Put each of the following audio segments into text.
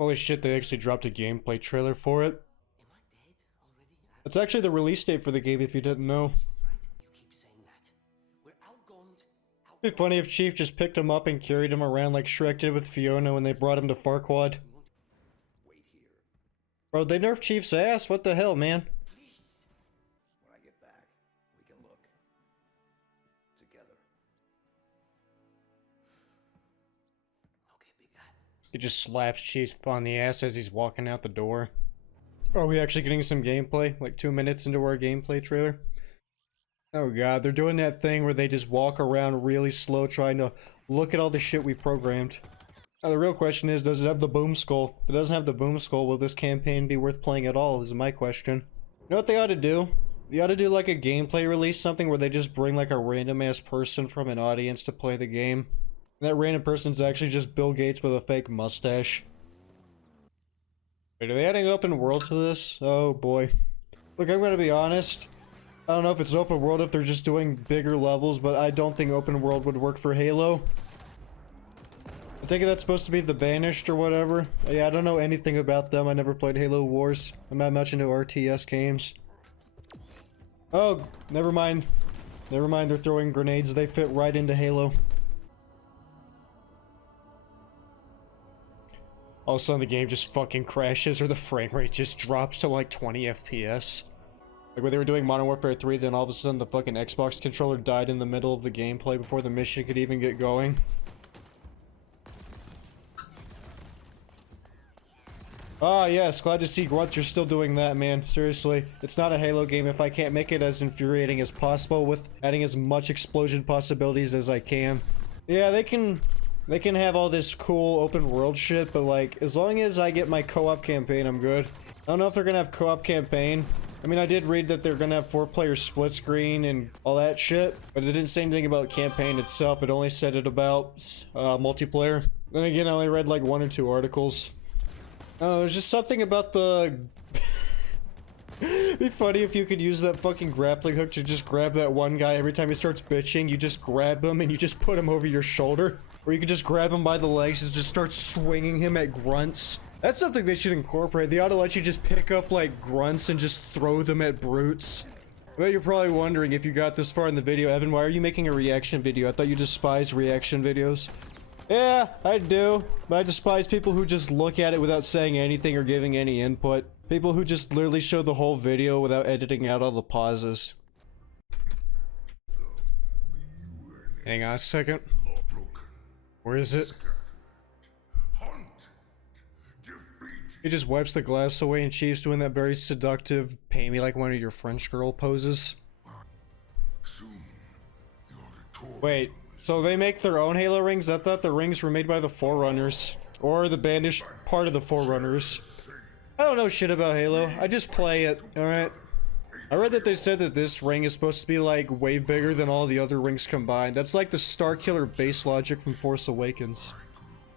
Holy shit, they actually dropped a gameplay trailer for it. That's actually the release date for the game if you didn't know. It'd be funny if Chief just picked him up and carried him around like Shrek did with Fiona when they brought him to Farquaad. Bro, they nerfed Chief's ass? What the hell, man? When I get back, we can look together. Okay, big guy. He just slaps Chief on the ass as he's walking out the door. Are we actually getting some gameplay? Like 2 minutes into our gameplay trailer? Oh god, they're doing that thing where they just walk around really slow trying to look at all the shit we programmed. Now the real question is, does it have the boom skull? If it doesn't have the boom skull, will this campaign be worth playing at all, is my question. You know what they ought to do? They ought to do like a gameplay release, something where they just bring like a random ass person from an audience to play the game. And that random person's actually just Bill Gates with a fake mustache. Wait, are they adding open world to this? Oh boy. Look, I'm gonna be honest. I don't know if it's open world if they're just doing bigger levels, but I don't think open world would work for Halo. I think that's supposed to be the Banished or whatever. Yeah, I don't know anything about them. I never played Halo Wars. I'm not much into RTS games. Oh, never mind. Never mind, they're throwing grenades. They fit right into Halo. All of a sudden the game just fucking crashes or the frame rate just drops to like 20 FPS. Like when they were doing Modern Warfare 3, then all of a sudden the fucking Xbox controller died in the middle of the gameplay before the mission could even get going. Ah, yes, glad to see Grunts are still doing that, man. Seriously, it's not a Halo game if I can't make it as infuriating as possible with adding as much explosion possibilities as I can. Yeah, they can have all this cool open world shit, but like, as long as I get my co-op campaign, I'm good. I don't know if they're gonna have co-op campaign. I mean, I did read that they're gonna have 4-player split screen and all that shit, but it didn't say anything about campaign itself. It only said it about multiplayer. Then again, I only read like 1 or 2 articles. Oh, there's just something about the... It'd be funny if you could use that fucking grappling hook to just grab that one guy every time he starts bitching. You just grab him and you just put him over your shoulder. Or you could just grab him by the legs and just start swinging him at grunts. That's something they should incorporate. They ought to let you just pick up like grunts and just throw them at brutes. I bet you're probably wondering if you got this far in the video, Evan, why are you making a reaction video? I thought you despised reaction videos. Yeah, I do. But I despise people who just look at it without saying anything or giving any input. People who just literally show the whole video without editing out all the pauses. Hang on a second. Where is it? He just wipes the glass away and Chief's doing that very seductive, pay me like one of your French girl poses. Wait, so they make their own Halo rings? I thought the rings were made by the Forerunners. Or the Banished part of the Forerunners. I don't know shit about Halo. I just play it, alright? I read that they said that this ring is supposed to be like way bigger than all the other rings combined. That's like the Starkiller base logic from Force Awakens.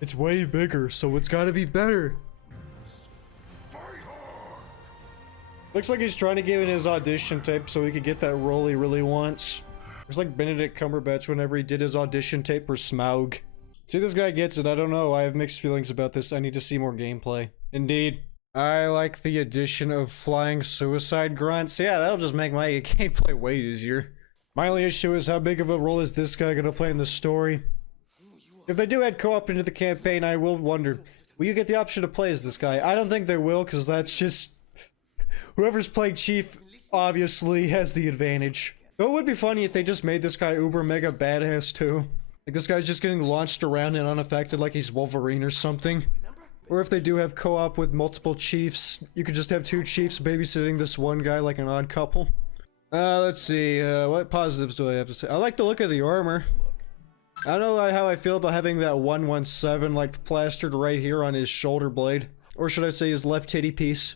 It's way bigger, so it's gotta be better. Looks like he's trying to give in his audition tape so he could get that role he really wants. It's like Benedict Cumberbatch whenever he did his audition tape for Smaug. See, this guy gets it. I don't know. I have mixed feelings about this. I need to see more gameplay. Indeed. I like the addition of flying suicide grunts. Yeah, that'll just make my gameplay way easier. My only issue is how big of a role is this guy gonna play in the story? If they do add co-op into the campaign, I will wonder, will you get the option to play as this guy? I don't think they will, because that's just... Whoever's playing Chief obviously has the advantage. Though it would be funny if they just made this guy uber mega badass too. Like this guy's just getting launched around and unaffected like he's Wolverine or something. Or if they do have co-op with multiple Chiefs, you could just have 2 Chiefs babysitting this one guy like an odd couple. Let's see, what positives do I have to say? I like the look of the armor. I don't know how I feel about having that 117 like plastered right here on his shoulder blade. Or should I say his left titty piece.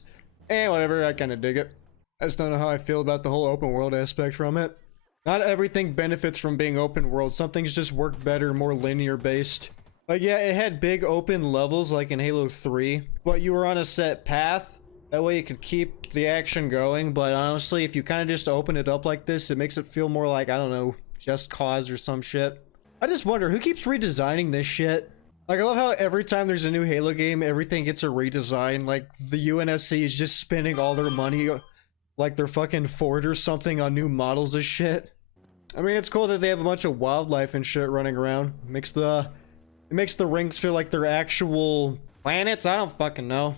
Whatever, I kinda dig it. I just don't know how I feel about the whole open world aspect from it. Not everything benefits from being open world. Some things just work better, more linear based. Like yeah, it had big open levels like in Halo 3, but you were on a set path. That way you could keep the action going, but honestly, if you kind of just open it up like this, it makes it feel more like, I don't know, Just Cause or some shit. I just wonder, who keeps redesigning this shit? Like, I love how every time there's a new Halo game, everything gets a redesign. Like, the UNSC is just spending all their money, like they're fucking Ford or something, on new models of shit. I mean, it's cool that they have a bunch of wildlife and shit running around. It makes the rings feel like they're actual planets. I don't fucking know.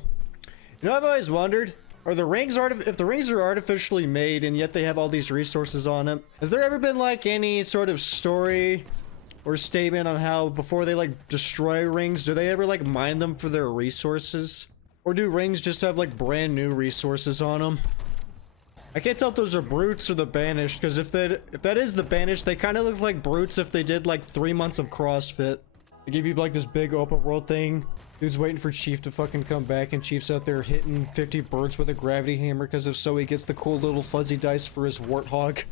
You know, I've always wondered, are the rings if the rings are artificially made and yet they have all these resources on them, has there ever been like any sort of story or statement on how before they like destroy rings, do they ever like mine them for their resources? Or do rings just have like brand new resources on them? I can't tell if those are brutes or the banished, because if that is the banished, they kind of look like brutes if they did like 3 months of CrossFit. They give you like this big open world thing. Dude's waiting for Chief to fucking come back, and Chief's out there hitting 50 birds with a gravity hammer, because if so, he gets the cool little fuzzy dice for his warthog.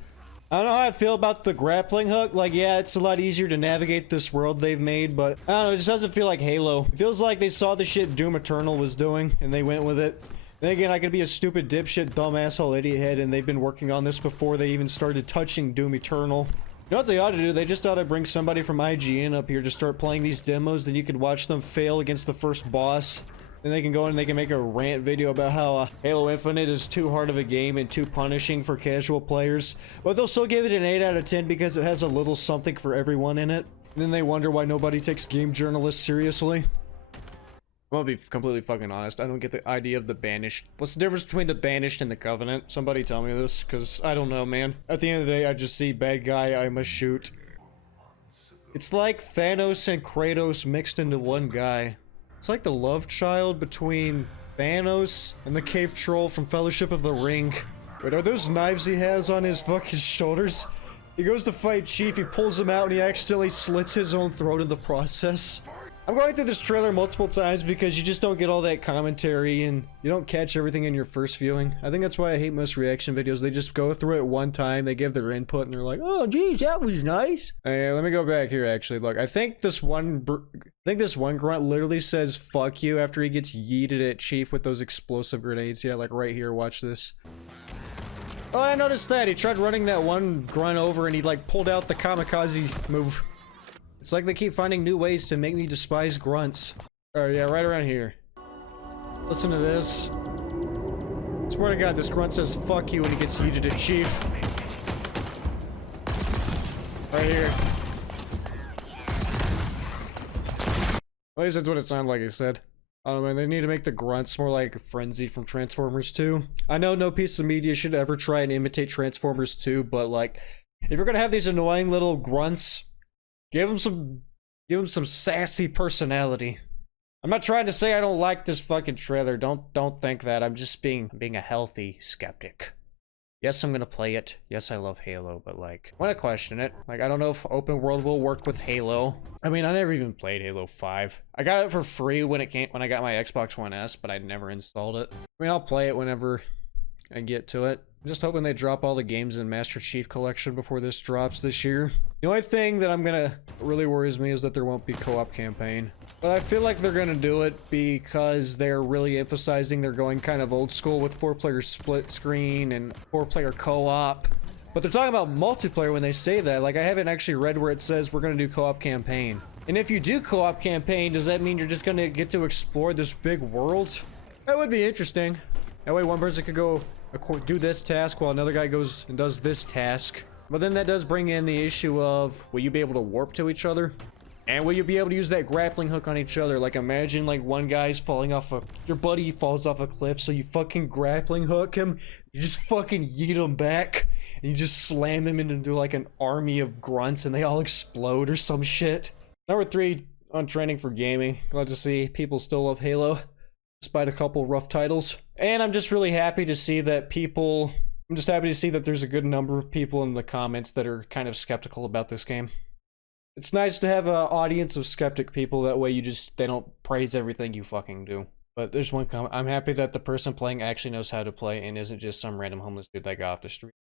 I don't know how I feel about the grappling hook. Like, yeah, it's a lot easier to navigate this world they've made, but I don't know, it just doesn't feel like Halo. It feels like they saw the shit Doom Eternal was doing, and they went with it. Then again, I could be a stupid dipshit, dumb asshole idiot head, and they've been working on this before they even started touching Doom Eternal. You know what they ought to do? They just ought to bring somebody from IGN up here to start playing these demos, then you can watch them fail against the first boss. Then they can go in and they can make a rant video about how Halo Infinite is too hard of a game and too punishing for casual players. But they'll still give it an 8 out of 10 because it has a little something for everyone in it. And then they wonder why nobody takes game journalists seriously. I'm gonna be completely fucking honest. I don't get the idea of the Banished. What's the difference between the Banished and the Covenant? Somebody tell me this, because I don't know, man. At the end of the day, I just see bad guy, I must shoot. It's like Thanos and Kratos mixed into one guy. It's like the love child between Thanos and the cave troll from Fellowship of the Ring. Wait, are those knives he has on his fucking shoulders? He goes to fight Chief, he pulls him out, and he accidentally slits his own throat in the process. I'm going through this trailer multiple times because you just don't get all that commentary and you don't catch everything in your first viewing. I think that's why I hate most reaction videos. They just go through it one time, they give their input, and they're like, oh geez, that was nice. Hey, let me go back here actually. Look, I think this one grunt literally says fuck you after he gets yeeted at Chief with those explosive grenades. Yeah, like right here, watch this. Oh, I noticed that. He tried running that one grunt over and he like pulled out the kamikaze move. It's like they keep finding new ways to make me despise grunts. Oh yeah, right around here. Listen to this. I swear to God, this grunt says fuck you when he gets yeeted at Chief. Right here. At least that's what it sounded like he said. Oh man, they need to make the grunts more like Frenzy from Transformers 2. I know no piece of media should ever try and imitate Transformers 2, but like, if you're gonna have these annoying little grunts, give them some sassy personality. I'm not trying to say I don't like this fucking trailer. Don't think that. I'm just being a healthy skeptic. Yes, I'm gonna play it. Yes, I love Halo, but like, I wanna question it. Like, I don't know if open world will work with Halo. I mean, I never even played Halo 5. I got it for free when I got my Xbox One S, but I never installed it. I mean, I'll play it whenever I get to it. I'm just hoping they drop all the games in Master Chief Collection before this drops this year. The only thing that really worries me is that there won't be co-op campaign. But I feel like they're gonna do it because they're really emphasizing they're going kind of old school with 4-player split screen and 4-player co-op. But they're talking about multiplayer when they say that. Like, I haven't actually read where it says we're gonna do co-op campaign. And if you do co-op campaign, does that mean you're just gonna get to explore this big world? That would be interesting. That way one person could go do this task while another guy goes and does this task. But then that does bring in the issue of, will you be able to warp to each other? And will you be able to use that grappling hook on each other? Like, imagine like one guy's falling off your buddy falls off a cliff, so you fucking grappling hook him, you just fucking yeet him back, and you just slam him into like an army of grunts and they all explode or some shit. Number 3 on trending for gaming. Glad to see people still love Halo, despite a couple rough titles. And I'm just really happy to see that there's a good number of people in the comments that are kind of skeptical about this game. It's nice to have an audience of skeptic people, that way they don't praise everything you fucking do. But there's one comment. I'm happy that the person playing actually knows how to play and isn't just some random homeless dude that got off the street.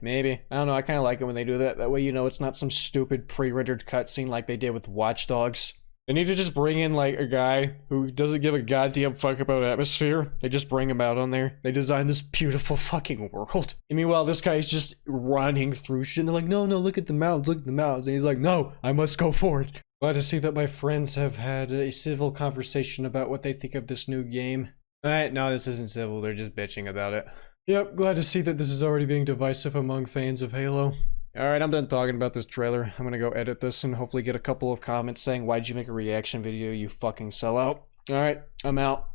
Maybe. I don't know, I kind of like it when they do that. That way you know it's not some stupid pre-rendered cutscene like they did with Watch Dogs. They need to just bring in like a guy who doesn't give a goddamn fuck about atmosphere. They just bring him out on there. They design this beautiful fucking world. And meanwhile, this guy's just running through shit. And they're like, no, look at the mountains, look at the mountains. And he's like, no, I must go forward. Glad to see that my friends have had a civil conversation about what they think of this new game. Alright, no, this isn't civil, they're just bitching about it. Yep, glad to see that this is already being divisive among fans of Halo. Alright, I'm done talking about this trailer. I'm gonna go edit this and hopefully get a couple of comments saying, why'd you make a reaction video, you fucking sellout? Alright, I'm out.